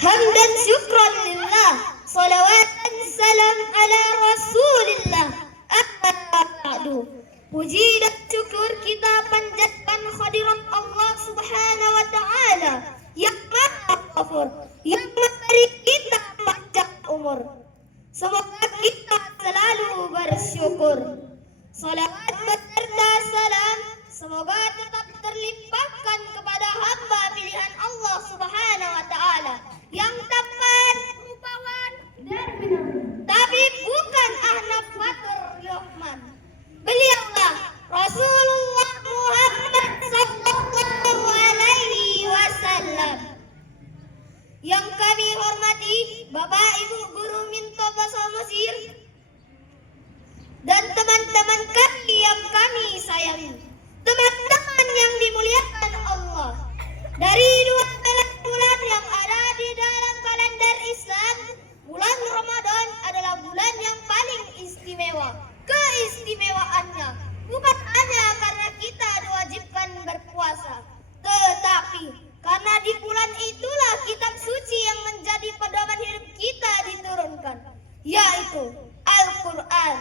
Hamdan syukran lillah, salawat dan salam ala rasulillah. Amma ba'du. Puji dan syukur kita panjatkan kehadirat Allah subhanahu wa ta'ala yang maha ghafur, yang memberi kita panjang umur. Semoga kita selalu bersyukur. Salawat beserta salam semoga tetap terlimpahkan kepada hamba pilihan Allah subhanahu wa ta'ala yang tampan, rupawan, dan benar, tapi bukan ahnaf fatur Rahman. Beliaulah Rasulullah Muhammad sallallahu alaihi wasallam. Yang kami hormati Bapak Ibu Guru Minto Bahasa Mesir dan teman-teman kami yang kami sayangi, teman-teman yang dimuliakan Allah. Dari 12 bulan yang ada di dalam kalender Islam, bulan Ramadan adalah bulan yang paling istimewa. Keistimewaannya bukan hanya karena kita diwajibkan berpuasa, tetapi karena di bulan itulah kitab suci yang menjadi pedoman hidup kita diturunkan, yaitu Al-Quran.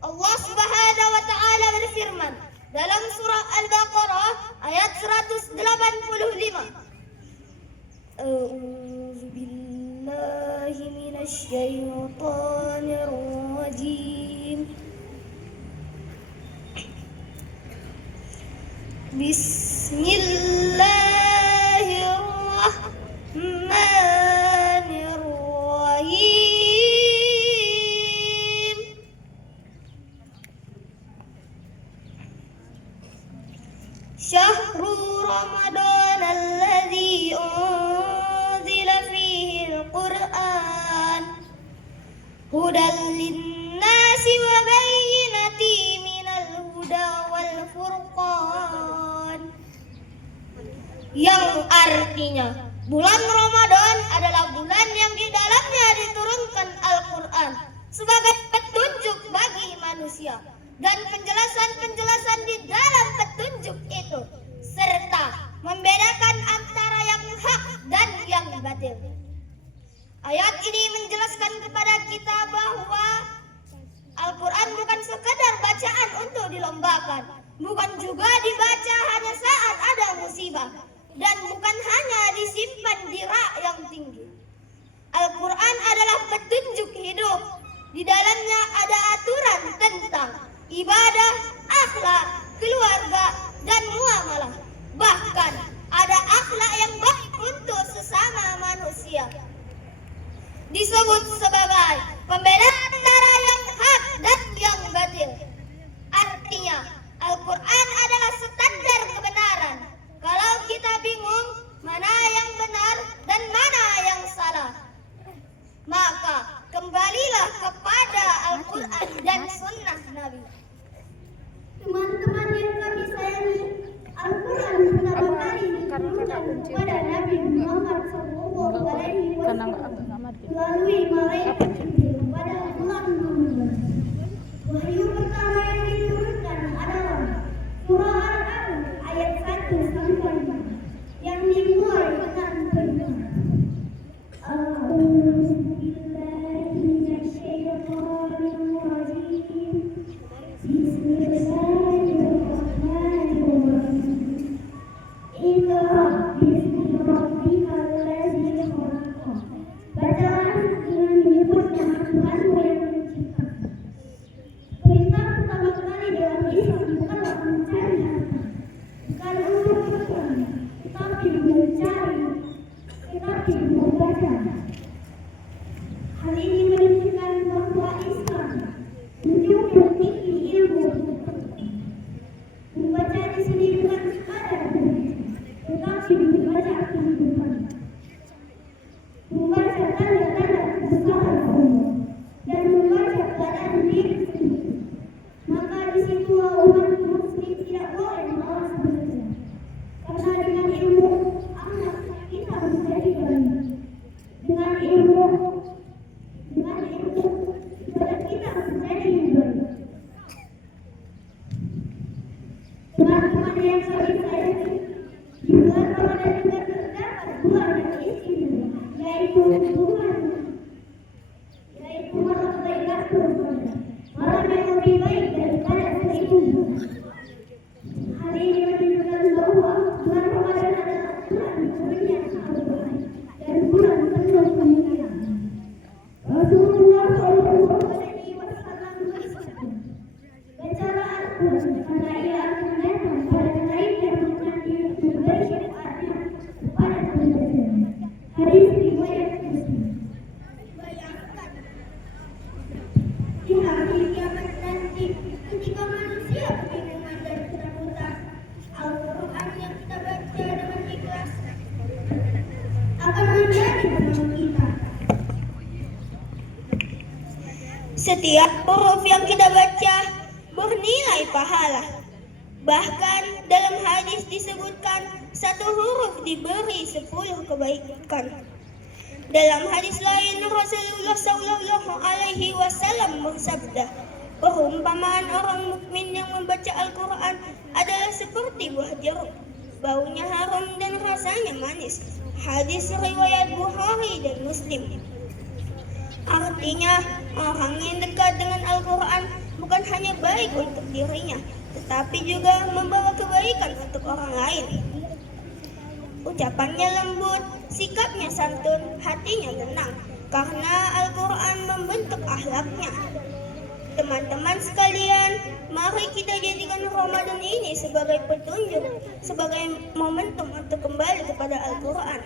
Allah subhanahu wa ta'ala berfirman dalam surah Al-Baqarah ayat 185. A'udzu billahi minasy syaithanir rajim. Bismillahirrahmanirrahim. Syahrul Ramadan alladzi unzila fihi al-Qur'an hudan lin-nasi wa bayyinatin minal huda wal furqan, yang artinya bulan Ramadan adalah bulan yang di dalamnya diturunkan Al-Quran sebagai petunjuk bagi manusia dan penjelasan-penjelasan di dalam petunjuk itu serta membedakan antara yang hak dan yang batil. Ayat ini menjelaskan kepada kita bahwa Al-Quran bukan sekadar bacaan untuk dilombakan, bukan juga dibaca hanya saat ada musibah, dan bukan hanya disimpan di rak yang tinggi. Al-Quran adalah petunjuk hidup. Di dalamnya ada aturan tentang ibadah, akhlak, keluarga, dan muamalah. Bahkan ada akhlak yang baik untuk sesama manusia. Disebut sebagai pembeda antara yang hak dan yang batil. Artinya, Al-Quran adalah standar kebenaran. Kalau kita bingung mana yang benar dan mana yang salah, maka kembalilah kepada Al-Quran dan Sunnah Nabi. Teman-teman yang kami sayangi, Al-Quran pertama kali diturunkan kepada Nabi Muhammad SAW melalui malaikat Jibril pada bulan Ramadan. Wahyu pertama yang diturunkan adalah surah Al-A'raf ayat 1 sampai 4 yang dimulai dengan firman hal ini menunjukkan bahwa Islam menjunjung tinggi ilmu. Membaca di sini bukan sekadar tetapi membaca kehidupan, membaca tanda-tanda kebesaran Allah dan membaca keadaan diri sendiri. Maka di situ umat muslim tidak boleh malas belajar, karena dengan ilmu akhlak kita menjadi baik. Dengan ilmu akan menjadi penolong kita. Setiap huruf yang kita baca bernilai pahala. Bahkan dalam hadis disebutkan satu huruf diberi 10 kebaikan. Dalam hadis lain Rasulullah Shallallahu Alaihi Wasallam bersabda, perumpamaan orang mukmin yang membaca Al-Quran adalah seperti buah jeruk, baunya harum dan rasanya manis. Hadis riwayat Bukhari dan Muslim. Artinya, orang yang dekat dengan Al-Quran bukan hanya baik untuk dirinya, tetapi juga membawa kebaikan untuk orang lain. Ucapannya lembut, sikapnya santun, hatinya tenang, karena Al-Quran membentuk akhlaknya. Teman-teman sekalian, mari kita jadikan Ramadan ini sebagai petunjuk, sebagai momentum untuk kembali kepada Al-Quran.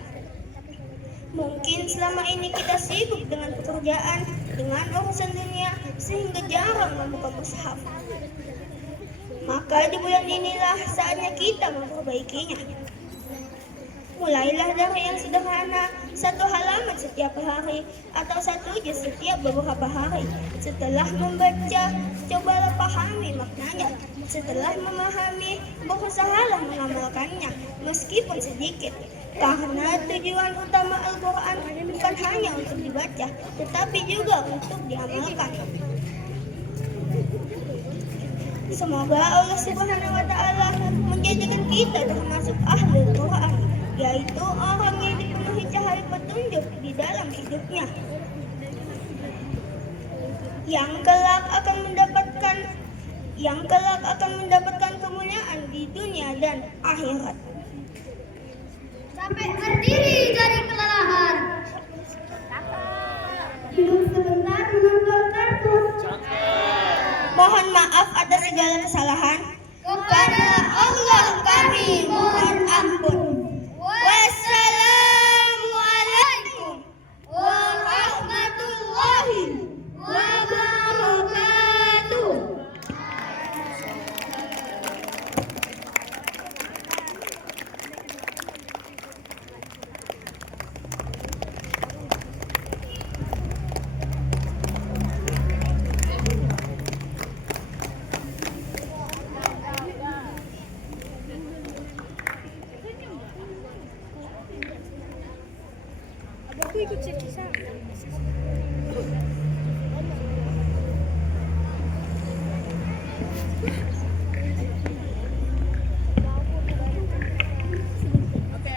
Mungkin selama ini kita sibuk dengan pekerjaan, dengan urusan dunia, sehingga jarang membuka mushaf. Maka di bulan inilah saatnya kita memperbaikinya. Mulailah dari yang sederhana, 1 halaman setiap hari atau 1 juz setiap beberapa hari. Setelah membaca, cobalah pahami maknanya. Setelah memahami, berusahalah mengamalkannya, meskipun sedikit. Karena tujuan utama Al-Quran bukan hanya untuk dibaca, tetapi juga untuk diamalkan. Semoga Allah Subhanahu wa Ta'ala menjadikan kita termasuk ahli Al-Quran, yaitu orang yang dipenuhi cahaya petunjuk di dalam hidupnya, yang kelak akan mendapatkan kemuliaan di dunia dan akhirat. Sampai berdiri dari kelelahan. Duduk sebentar menonton kartun. Mohon maaf atas segala kesalahan. Kepada Allah kami mohon ampun. Wassalamualaikum warahmatullahi wabarakatuh.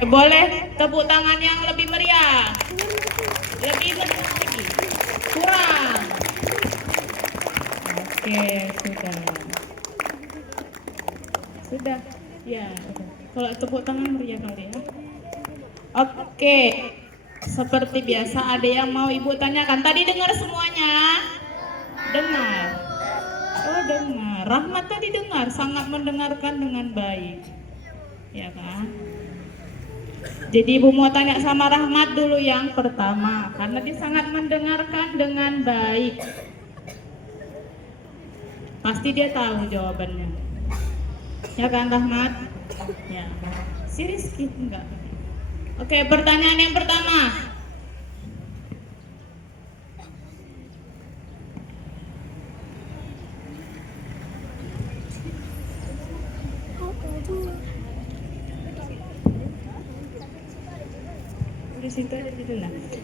Boleh tepuk tangan yang lebih meriah. Lebih meriah lagi. Kurang. Oke, sudah. Sudah. Ya, udah. Kalau tepuk tangan meriah kali ya. Oke. Seperti biasa ada yang mau Ibu tanyakan. Tadi dengar semuanya? Dengar. Oh, dengar. Rahmat tadi dengar, sangat mendengarkan dengan baik. Ya kan? Jadi Ibu mau tanya sama Rahmat dulu yang pertama, karena dia sangat mendengarkan dengan baik. Pasti dia tahu jawabannya. Ya kan Rahmat? Ya. Si Rizky enggak. Oke, pertanyaan yang pertama.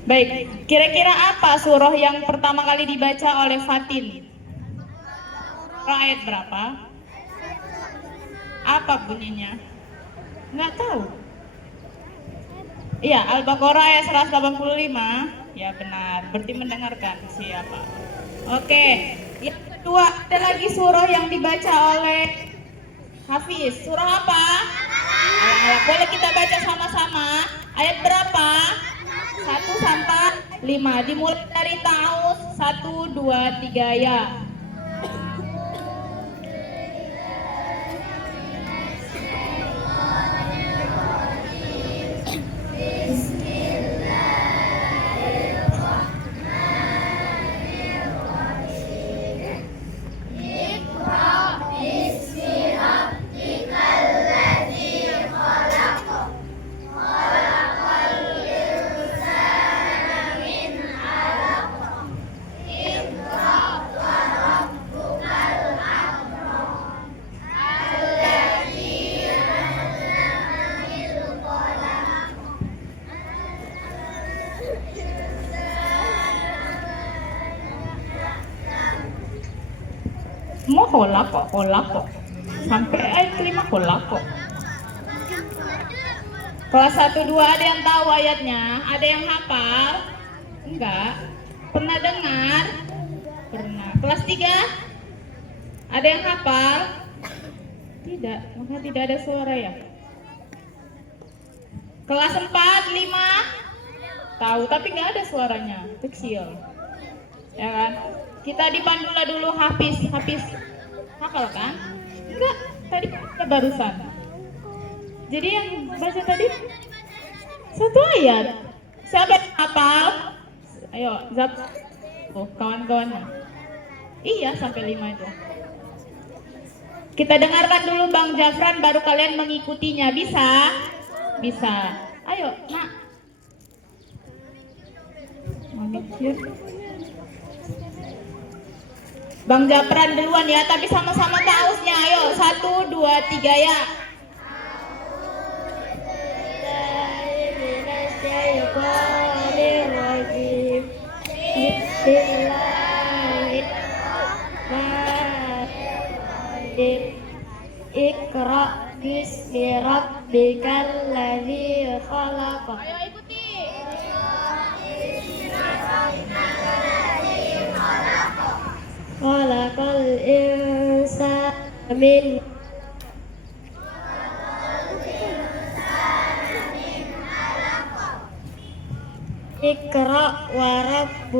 Baik, kira-kira apa surah yang pertama kali dibaca oleh Fatin? Ayat berapa? Apa bunyinya? Nggak tahu. Iya, Al-Baqarah ayat 185. Ya benar, berarti mendengarkan siapa? Oke, yang kedua ada lagi surah yang dibaca oleh Hafiz. Surah apa? Al-Alaq. Boleh kita baca sama-sama? Ayat berapa? 1 sampai 5. Dimulai dari Ta'awuz 1, 2, 3 ya. kolak kok. Sampai ayat kelima kolak kok. Kelas 1, 2 ada yang tahu ayatnya? Ada yang hafal? Enggak. Pernah dengar? Pernah. Kelas 3? Ada yang hafal? Tidak, maka tidak ada suara ya. Kelas 4, 5? Tahu, tapi nggak ada suaranya, kecil. Ya kan? Kita dipandu dulu Hafiz. Hafal kan? Enggak, tadi barusan. Jadi yang baca tadi 1 ayat. Siapa yang hafal? Ayo, Zat. Oh, kawan-kawannya. Iya, sampai 5 itu. Kita dengarkan dulu Bang Jafran, baru kalian mengikutinya. Bisa? Bisa. Ayo, nak. Mikir. Bang Jafran duluan ya, tapi sama-sama tausnya. Ayo, 1, 2, 3 ya. Iqra bismi rabbikal ladzi khalaq. Ayo ikuti. Khalaqal insana min Iqra wa rabbuka